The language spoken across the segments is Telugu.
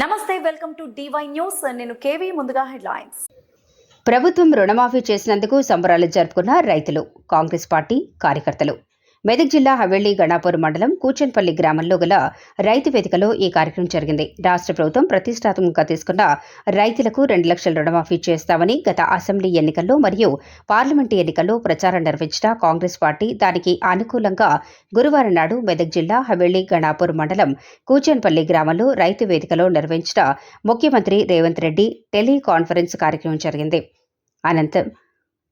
నమస్తే వెల్కమ్ టు డివై న్యూస్ నేను కేవీ ముందుగా హెడ్లైన్స్. ప్రభుత్వం రుణమాఫీ చేసినందుకు సంబరాలు జరుపుకున్న రైతులు కాంగ్రెస్ పార్టీ కార్యకర్తలు. మెదక్ జిల్లా హవేళ్ళి గణాపూర్ మండలం కూచన్పల్లి గ్రామంలో గల రైతు వేదికలో ఈ కార్యక్రమం జరిగింది. రాష్ట్ర ప్రభుత్వం ప్రతిష్టాత్మకంగా తీసుకున్న రైతులకు రెండు లక్షల రుణమాఫీ చేస్తామని గత అసెంబ్లీ ఎన్నికల్లో మరియు పార్లమెంటు ఎన్నికల్లో ప్రచారం నిర్వహించిన కాంగ్రెస్ పార్టీ దానికి అనుకూలంగా గురువారం నాడు మెదక్ జిల్లా హవేళ్ళి గణాపూర్ మండలం కూచన్పల్లి గ్రామంలో రైతు వేదికలో నిర్వహించిన ముఖ్యమంత్రి రేవంత్ రెడ్డి టెలికాన్ఫరెన్స్ కార్యక్రమం జరిగింది. అనంతరం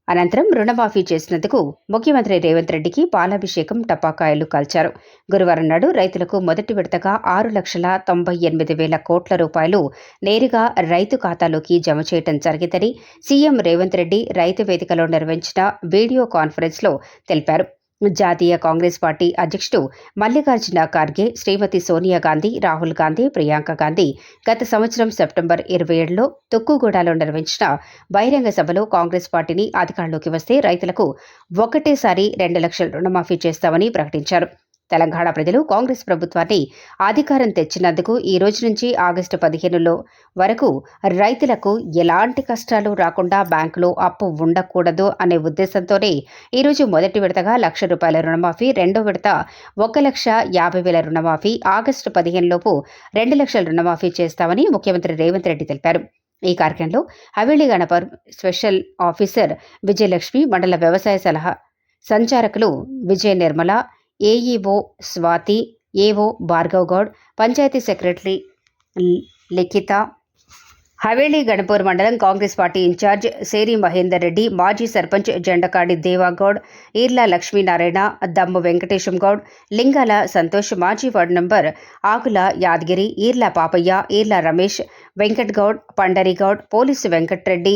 అనంతరం రుణమాఫీ చేసినందుకు ముఖ్యమంత్రి రేవంత్ రెడ్డికి పాలాభిషేకం టపాకాయలు కాల్చారు. గురువారం నాడు రైతులకు మొదటి విడతగా ఆరు లక్షల తొంభై ఎనిమిది వేల కోట్ల రూపాయలు నేరుగా రైతు ఖాతాలోకి జమ చేయడం జరిగిందని సీఎం రేవంత్ రెడ్డి రైతు వేదికలో నిర్వహించిన వీడియో కాన్ఫరెన్స్లో తెలిపారు. జాతీయ కాంగ్రెస్ పార్టీ అధ్యక్షుడు మల్లికార్జున ఖార్గే శ్రీమతి సోనియా గాంధీ రాహుల్ గాంధీ ప్రియాంక గాంధీ గత సంవత్సరం సెప్టెంబర్ ఇరవై ఏడులో తొక్కుగూడలో నిర్వహించిన బహిరంగ సభలో కాంగ్రెస్ పార్టీని అధికారంలోకి వస్తే రైతులకు ఒకటేసారి రెండు లక్షల రుణమాఫీ చేస్తామని ప్రకటించారు. తెలంగాణ ప్రజలు కాంగ్రెస్ ప్రభుత్వాన్ని అధికారం తెచ్చినందుకు ఈ రోజు నుంచి ఆగస్టు పదిహేనులో వరకు రైతులకు ఎలాంటి కష్టాలు రాకుండా బ్యాంకులో అప్పు ఉండకూడదు అనే ఉద్దేశంతోనే ఈరోజు మొదటి విడతగా లక్ష రూపాయల రుణమాఫీ రెండో విడత ఒక లక్ష యాభై వేల రుణమాఫీ ఆగస్టు పదిహేనులోపు రెండు లక్షల రుణమాఫీ చేస్తామని ముఖ్యమంత్రి రేవంత్ రెడ్డి తెలిపారు. ఈ కార్యక్రమంలో హవేళి గణపర్ స్పెషల్ ఆఫీసర్ విజయలక్ష్మి మండల వ్యవసాయ సలహా సంచారకులు Vijaya Nirmala AEO Swathi AO Bhargav Goud panchayati secretary Likhitha. Haveli Ghanpur మండలం కాంగ్రెస్ పార్టీ ఇన్ఛార్జ్ సేరి మహేందర్ రెడ్డి మాజీ సర్పంచ్ జెండకాడి దేవాగౌడ్ ఈర్ల లక్ష్మీనారాయణ దమ్ము వెంకటేశం గౌడ్ లింగాల సంతోష్ మాజీ ward number Akula Yadagiri Eerla Papaiah Eerla Ramesh Venkat Goud Pandari police Venkatreddy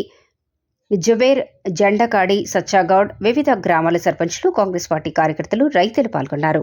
Zubair Jendakadi Sachagoud వివిధ గ్రామాల సర్పంచ్లు కాంగ్రెస్ పార్టీ కార్యకర్తలు రైతులు పాల్గొన్నారు.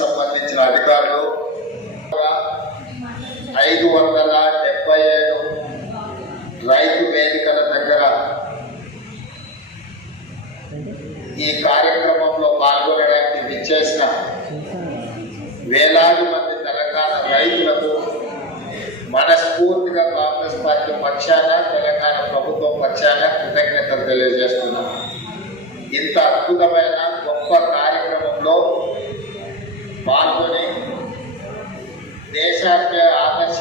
సంబంధించిన అధికారులు ఐదు వందల డెబ్బై ఏడు రైతు వేదికల దగ్గర ఈ కార్యక్రమంలో పాల్గొనడానికి విచ్చేసిన వేలాది మంది తెలంగాణ రైతులకు మనస్ఫూర్తిగా కాంగ్రెస్ పార్టీ పక్షాన తెలంగాణ ప్రభుత్వం పక్షాన కృతజ్ఞతలు తెలియజేస్తున్నాం. ఇంత అద్భుతమైన గొప్ప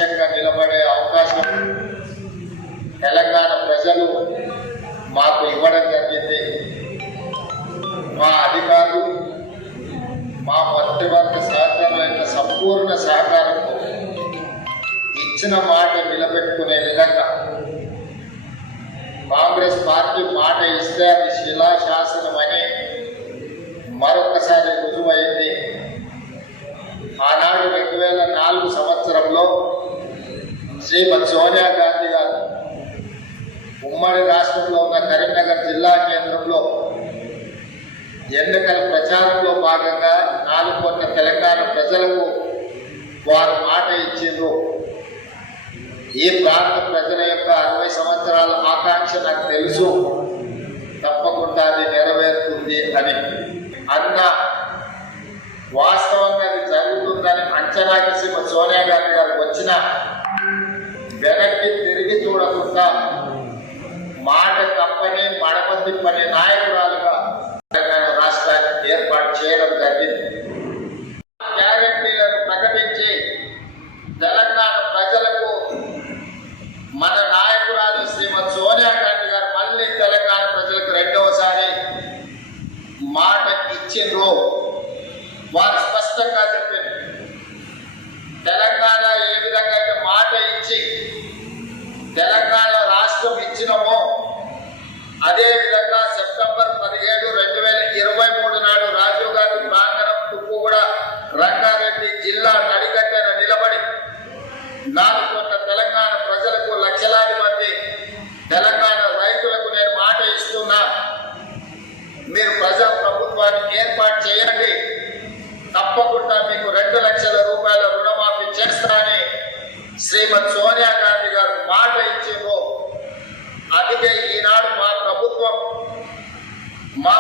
ఆదర్శంగా నిలబడే అవకాశం తెలంగాణ ప్రజలు మాకు ఇవ్వడం జరిగింది. మా అధికారులు మా మంత్రివర్గ సహకారుల సంపూర్ణ సహకారంతో ఇచ్చిన మాట నిలబెట్టుకునే విధంగా కాంగ్రెస్ పార్టీ మాట ఇస్తే అది శిలాశాసనం అని మరొకసారి రుజువైంది ఆనాడు రెండు వేల నాలుగు సంవత్సరంలో శ్రీమతి సోనియా గాంధీ గారు. ఉమ్మడి రాష్ట్రంలో ఉన్న కరీంనగర్ జిల్లా కేంద్రంలో ఎన్నికల ప్రచారంలో భాగంగా నాలుగు తెలంగాణ ప్రజలకు వారు మాట ఇచ్చిండ్రు. ఈ ప్రాంత ప్రజల యొక్క అరవై సంవత్సరాల ఆకాంక్ష నాకు తెలుసు. తప్పకుండా అది నెరవేరుతుంది అని. అన్న వాస్తవంగా అది జరుగుతుందని అంచనాకి శ్రీమతి సోనియా గాంధీ గారు వచ్చిన మడమ నాయకురాలుగా తెలంగాణ రాష్ట్రాన్ని ఏర్పాటు చేయడం జరిగింది. గ్యారంటీలను ప్రకటించి తెలంగాణ ప్రజలకు మన నాయకురాలు శ్రీమతి సోనియా గాంధీ గారు మళ్ళీ తెలంగాణ ప్రజలకు రెండవసారి మాట ఇచ్చిండ్రు. వారు స్పష్టంగా చెప్పారు. తెలంగాణ శ్రీమతి సోనియా గాంధీ గారు మాట ఇచ్చిందో అందుకే ఈనాడు మా ప్రభుత్వం మా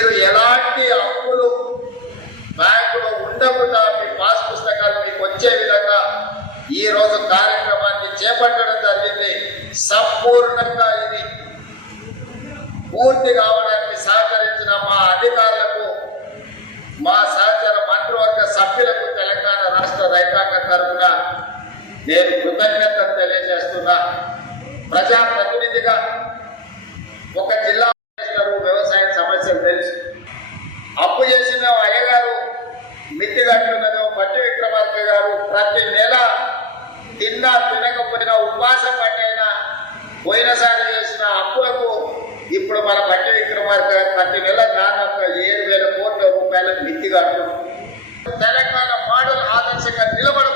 మీరు ఎలాంటి అప్పులు బ్యాంకులో ఉండకుండా మీ పాస్ పుస్తకాలు మీకు వచ్చే విధంగా ఈ రోజు కార్యక్రమాన్ని చేపట్టడం జరిగింది. సంపూర్ణంగా ఇది పూర్తి కావడానికి సహకరించిన మా అధికారులకు మా సహచర మంత్రివర్గ సభ్యులకు తెలంగాణ రాష్ట్ర రైతాంగం తరఫున నేను కృతజ్ఞతలు తెలియజేస్తున్నా. ప్రజాప్రతినిధిగా ఒక జిల్లా మినిస్టరు వ్యవసాయ సమస్యలు తెలుసు అప్పు చేసిన అయ్యగారు మిత్తి కట్టున్నదో పట్టి విక్రమార్క గారు ప్రతి నెల తిన్నా తినకపోయినా ఉపాసం పట్టైనా పోయినసారి చేసిన అప్పులకు ఇప్పుడు మన పట్టి విక్రమార్క పట్టి ప్రతి నెల దాదాపు ఏడు వేల కోట్ల రూపాయల మిత్తి కట్టున్నారు తెలంగాణ మోడల్ ఆదర్శంగా నిలబడ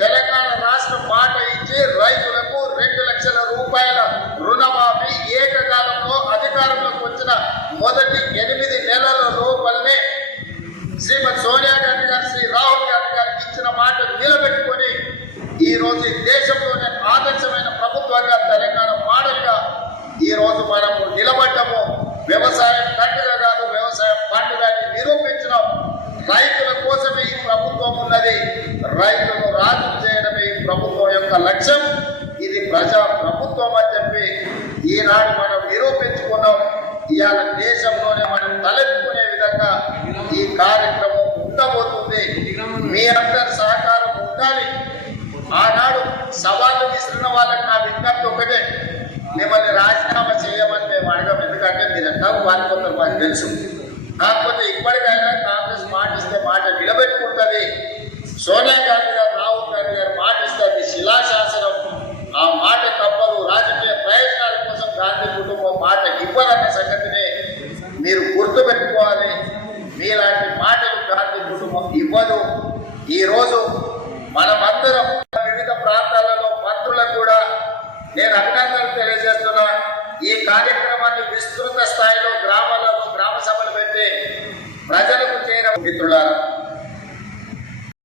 తెలంగాణ రాష్ట్ర మాట ఇచ్చి రైతులకు రెండు లక్షల రూపాయల రుణమాఫీ ఏకకాలంలో అధికారంలోకి వచ్చిన మొదటి ఎనిమిది నెలల లోపలనే శ్రీమతి సోనియా గాంధీ గారు శ్రీ రాహుల్ గాంధీ గారికి ఇచ్చిన మాట నిలబెట్టుకొని ఈ రోజు ఈ దేశంలోనే ఆదర్శమైన ప్రభుత్వంగా తెలంగాణ మోడల్గా రోజు మనము నిలబడ్డము. వ్యవసాయం పండుగ కాదు వ్యవసాయం పండుగని నిరూపించినాం. రైతుల కోసమే ఈ ప్రభుత్వం ఉన్నది. రైతులు రాజు చేయడమే ఈ ప్రభుత్వం యొక్క లక్ష్యం. ఇది ప్రజా ప్రభుత్వం అని చెప్పి ఈనాడు మనం నిరూపించుకున్నాం. ఇవాళ దేశంలోనే మనం తలెత్తుకునే విధంగా ఈ కార్యక్రమం ఉండబోతుంది. మీ అందరి సహకారం ఉండాలి. ఆనాడు సవాళ్ళు విసిరిన వాళ్ళకి నా విజ్ఞప్తి ఒకటే. మిమ్మల్ని రాజీనామా నాకు మీరు కొందరు పారిపోతారు మాకు తెలుసు. కాకపోతే ఇప్పటికైనా కాంగ్రెస్ మాట ఇస్తే మాట నిలబెట్టుకుంటుంది. సోనియా గాంధీ గారు రాహుల్ గాంధీ గారు మాట ఇస్తే శిలాశాసనం. ఆ మాట తప్పదు. రాజకీయ ప్రయోజనాల కోసం గాంధీ కుటుంబం మాట ఇవ్వదన్న సంగతిని మీరు గుర్తుపెట్టుకోవాలి. మీలాంటి మాటలు గాంధీ కుటుంబం ఇవ్వదు. ఈ రోజు మనమందరం వివిధ ప్రాంతాలలో మంత్రులకు కూడా నేను అభినందనలు తెలియజేస్తున్నా. ఈ కార్యక్రమం